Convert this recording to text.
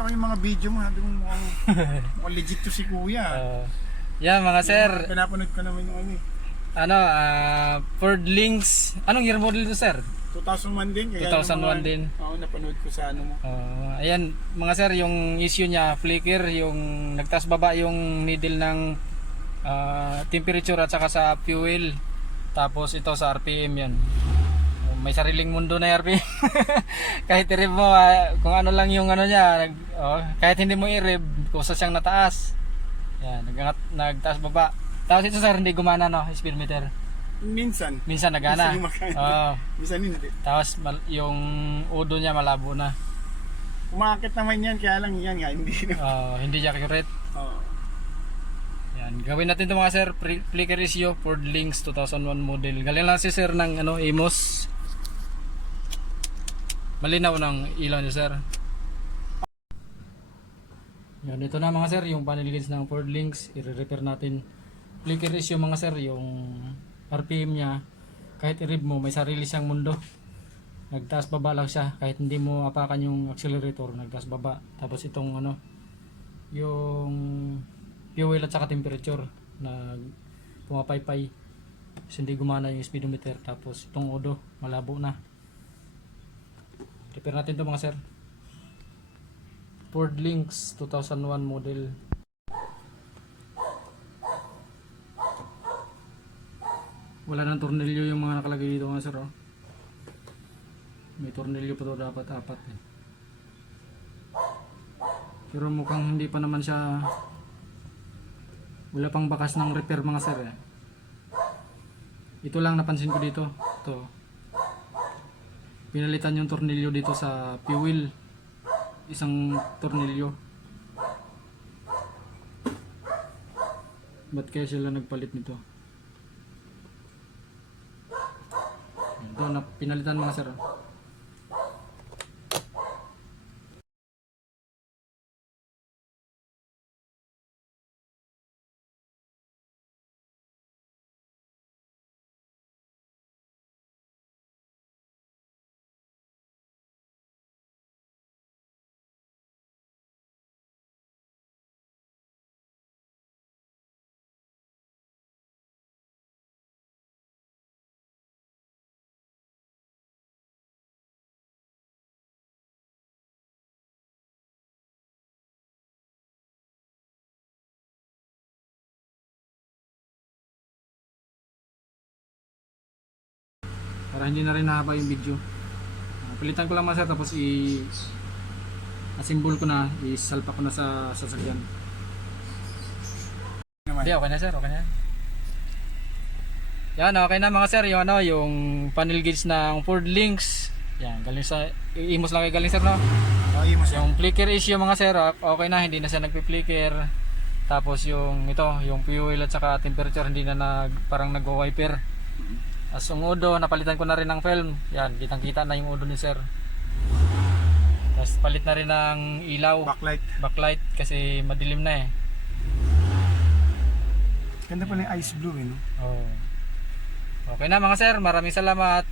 nakita ko yung mga video mo, sabi ko mukhang legit to si Kuya. Yan mga sir. Pinapanood ko naman yung ano eh. Ford Links. Anong year model ito sir? 2001 din. 2001 din. Oo, napanood ko sa ano mo. Ayan mga sir, yung issue niya, flicker, yung nagtaas baba yung needle ng temperature at saka sa fuel. Tapos ito sa RPM yan. May sariling mundo na RPM. Kahit i-rev mo, kung ano lang yung ano niya, kahit hindi mo i-rev, kusa siyang nataas. Yan, nagtaas baba. Tapos ito sir, hindi gumana no, speedometer. Minsan Nagana. Minsan hindi. Tapos yung udo niya malabo na. Umakit naman yan, kaya lang yan nga, hindi na. Hindi siya accurate. Yan, gawin natin ito mga sir. Flicker issue, Ford Links 2001 model. Galing lang si sir ng Amos. Malinaw ng ilaw niya sir. Yan, ito na mga sir, yung panel gauge ng Ford Links. I-repair natin. Flicker issue mga sir, yung RPM niya, kahit i-rev mo, may sarili siyang mundo. Nagtaas baba lang siya, kahit hindi mo apakan yung accelerator, nagtaas baba. Tapos itong yung fuel at saka temperature na pumapaypay. Kasi hindi gumana yung speedometer. Tapos itong odo, malabo na. Repair natin ito mga sir. Ford Links 2001 model. Wala nang tornilyo yung mga nakalagay dito mga sir. May tornilyo pa to, dapat apat eh. Pero mukhang hindi pa naman siya, wala pang bakas ng repair mga sir eh. Ito lang napansin ko dito. Ito, pinalitan yung tornilyo dito sa fuel, isang tornilyo. Ba't kaya sila nagpalit nito? Ito na pinalitan mga sir. Para hindi na rin nahaba yung video. Pilitan ko lang mga sir, tapos assemble ko na, isalpa ko na sa sasakyan. Hindi, okay na sir, okay na. Yan, okay na mga sir, yung yung panel gauge ng Ford Links. Yan, galing sa Amos lang kayo galing sir no. Yung flicker issue mga sir, okay na, hindi na siya nagpi-flicker. Tapos yung yung fuel at saka temperature hindi na parang nag-wiper. As yung udo, napalitan ko na rin ng film. Yan, kitang-kita na yung udo ni sir. Tapos palit na rin ng ilaw, backlight kasi madilim na eh. Ganda pala yung ice blue eh no? Okay na mga sir, maraming salamat.